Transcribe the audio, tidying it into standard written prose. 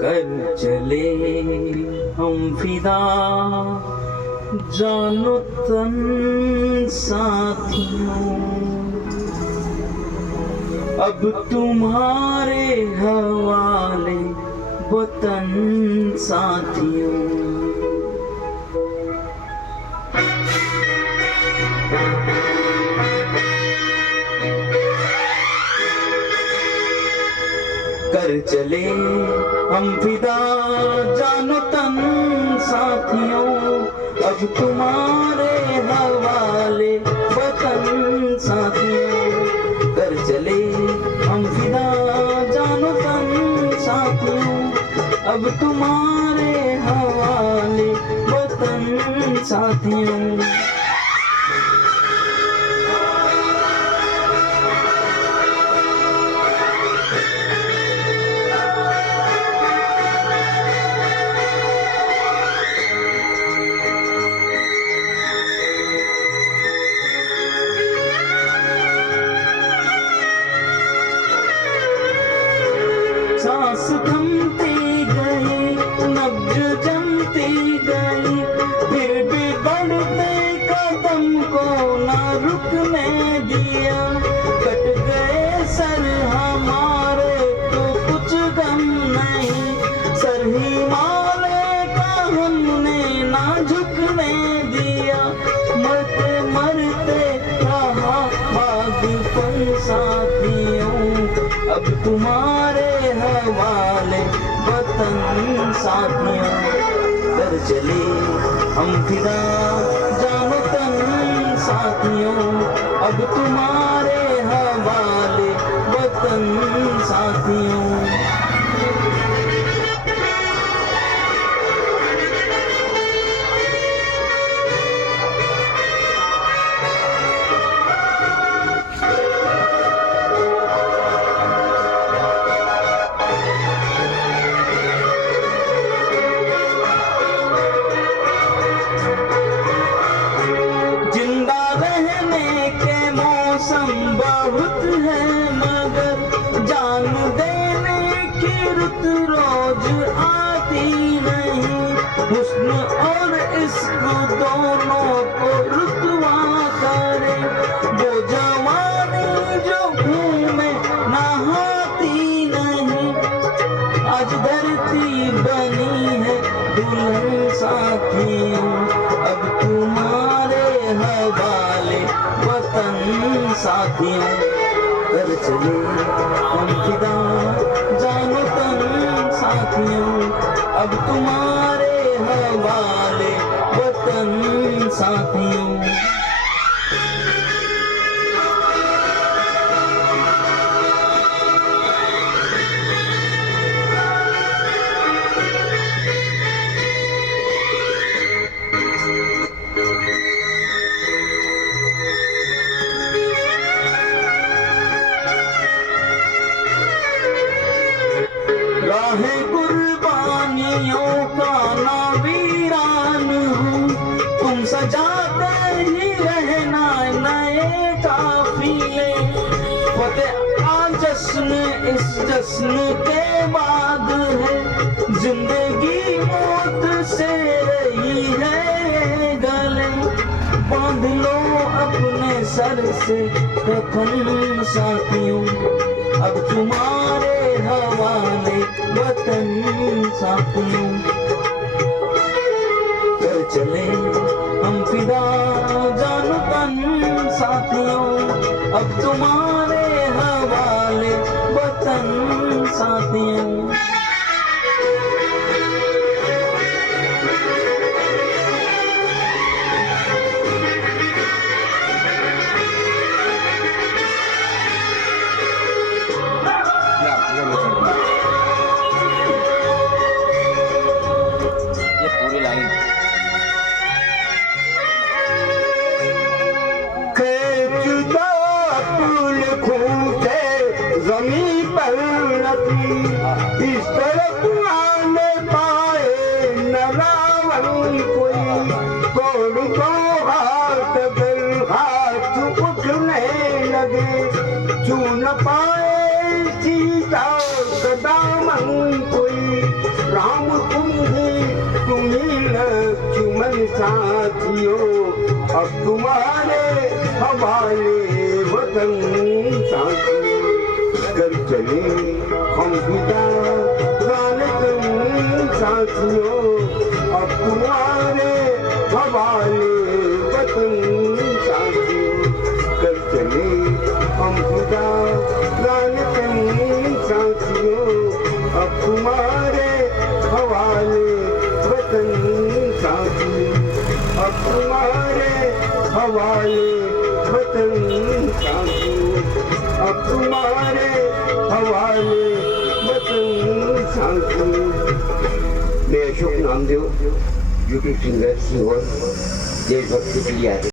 कर चले हम फिदा जानो तन साथियों, अब तुम्हारे हवाले वतन साथियों। कर चले हम फिदा जानो तन साथियों, अब तुम्हारे हवाले वतन साथियों। कर चले हम फिदा जानो तन साथियों, अब तुम्हारे हवाले वतन साथियों। सांस थमती गई, नब्ज जमती गई, फिर भी बढ़ते कदम को ना रुकने दिया। कट गए सर हमारे तो कुछ गम नहीं, सर हिमालय का हमने ना झुकने दिया। मरते मरते रहा बागपन साथियों, अब तुम्हारे हवाले वतन साथियों। कर चले हम फिदा जानो तन साथियों, अब तुम्हारे हवाले वतन साथियों। बहुत है मगर जान देने की रुत रोज आती नहीं। हुस्न और इश्क दोनों को रुतवा करे, वो जवानी जो घूमे नहाती नहीं। आज धरती बनी है दुल्हन साथियों, अब तुम्हारे हवाले वतन साथियों। कर चले हम फिदा जानो तन साथियों, अब तुम्हारे हवाले वतन साथियों। राहे कुर्बानियों का ना वीरान हूँ, तुम सजाते ही रहना नए काफिले। फतेह आ जश्न इस जश्न के बाद है, जिंदगी मौत से रही है गले। बांध लो अपने सर से कफन साथियों, अब तुम्हारे हवाले वतन साथियों। कर चले हम फिदा जानो तन साथियों, अब तुम्हारे हवाले वतन साथियों। जमीन पर इस तरफ आने पाए न रावण कोई। तोड़ को हाथ दिल हाथ उठने लगे, छू न पाए सीता का दामन कोई। साथियों अब तुम्हारे हवाले वतन साथियों कर चले हम पिता जानतन साथियों अब तुम्हारे हवाले वतन साथियों कर चले हम पिता जानतन साथियों अब तुम्हारे हवाले वतन साथियों अब तुम्हारे हवाले वतन साथियों अब तुम्हारे हवाले वतन साथियों। मैं Ashok Namdev YouTube singer singer देशभक्ति के लिए आए।